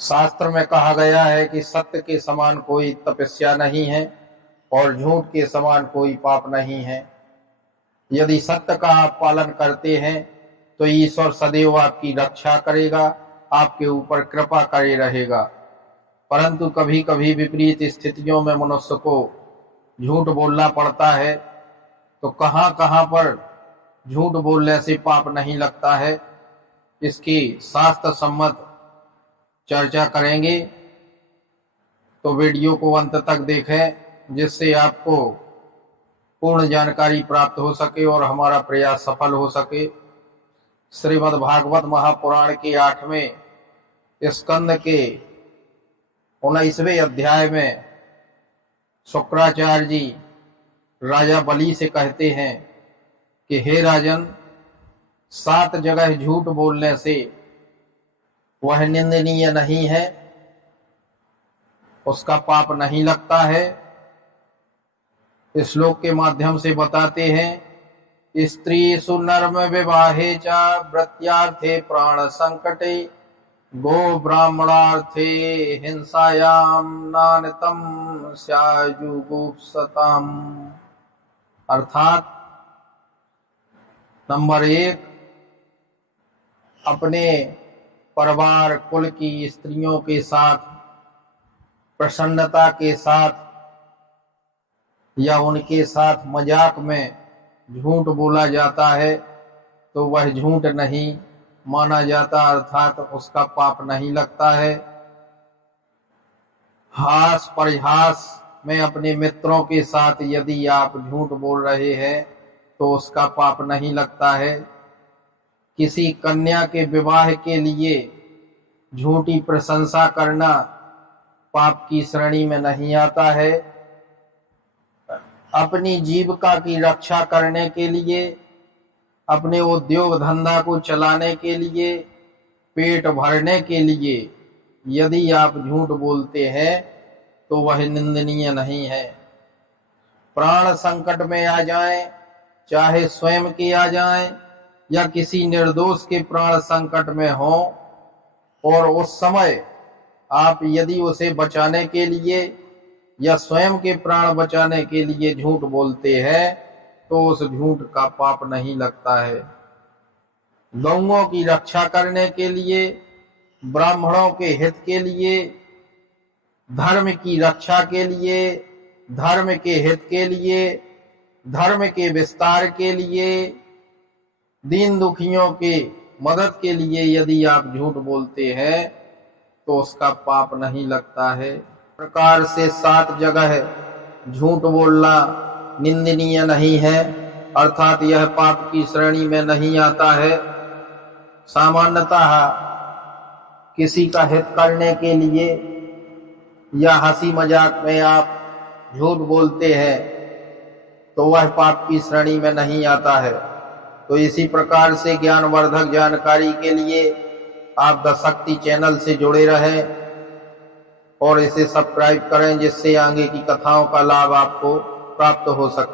शास्त्र में कहा गया है कि सत्य के समान कोई तपस्या नहीं है और झूठ के समान कोई पाप नहीं है। यदि सत्य का आप पालन करते हैं तो ईश्वर सदैव आपकी रक्षा करेगा, आपके ऊपर कृपा करे रहेगा। परंतु कभी कभी विपरीत स्थितियों में मनुष्य को झूठ बोलना पड़ता है। तो कहां कहां पर झूठ बोलने से पाप नहीं लगता है, इसकी शास्त्र सम्मत चर्चा करेंगे। तो वीडियो को अंत तक देखें, जिससे आपको पूर्ण जानकारी प्राप्त हो सके और हमारा प्रयास सफल हो सके। श्रीमद् भागवत महापुराण के 8वें स्कंद के 19वें अध्याय में शुक्राचार्य जी राजा बलि से कहते हैं कि हे राजन, 7 जगह झूठ बोलने से वह निंदनीय नहीं है, उसका पाप नहीं लगता है। इस श्लोक के माध्यम से बताते हैं, स्त्रीषु नर्म विवाहे च व्रत्यार्थे प्राण संकटे गो ब्राह्मणार्थे हिंसायाम नानतम स्याजुगुप्सताम। अर्थात नंबर 1, अपने परिवार कुल की स्त्रियों के साथ प्रसन्नता के साथ या उनके साथ मजाक में झूठ बोला जाता है तो वह झूठ नहीं माना जाता, अर्थात उसका पाप नहीं लगता है। हास परिहास में अपने मित्रों के साथ यदि आप झूठ बोल रहे हैं तो उसका पाप नहीं लगता है। किसी कन्या के विवाह के लिए झूठी प्रशंसा करना पाप की श्रेणी में नहीं आता है। अपनी जीविका की रक्षा करने के लिए, अपने उद्योग धंधा को चलाने के लिए, पेट भरने के लिए यदि आप झूठ बोलते हैं तो वह निंदनीय नहीं है। प्राण संकट में आ जाएं, चाहे स्वयं के आ जाएं या किसी निर्दोष के प्राण संकट में हो, और उस समय आप यदि उसे बचाने के लिए या स्वयं के प्राण बचाने के लिए झूठ बोलते हैं तो उस झूठ का पाप नहीं लगता है। गौओं की रक्षा करने के लिए, ब्राह्मणों के हित के लिए, धर्म की रक्षा के लिए, धर्म के हित के लिए, धर्म के विस्तार के लिए, दीन दुखियों के मदद के लिए यदि आप झूठ बोलते हैं तो उसका पाप नहीं लगता है। प्रकार से 7 जगह झूठ बोलना निंदनीय नहीं है, अर्थात यह पाप की श्रेणी में नहीं आता है। सामान्यतः किसी का हित करने के लिए या हंसी मजाक में आप झूठ बोलते हैं तो वह पाप की श्रेणी में नहीं आता है। तो इसी प्रकार से ज्ञानवर्धक जानकारी के लिए आप द शक्ति चैनल से जुड़े रहें और इसे सब्सक्राइब करें, जिससे आगे की कथाओं का लाभ आपको प्राप्त हो सके।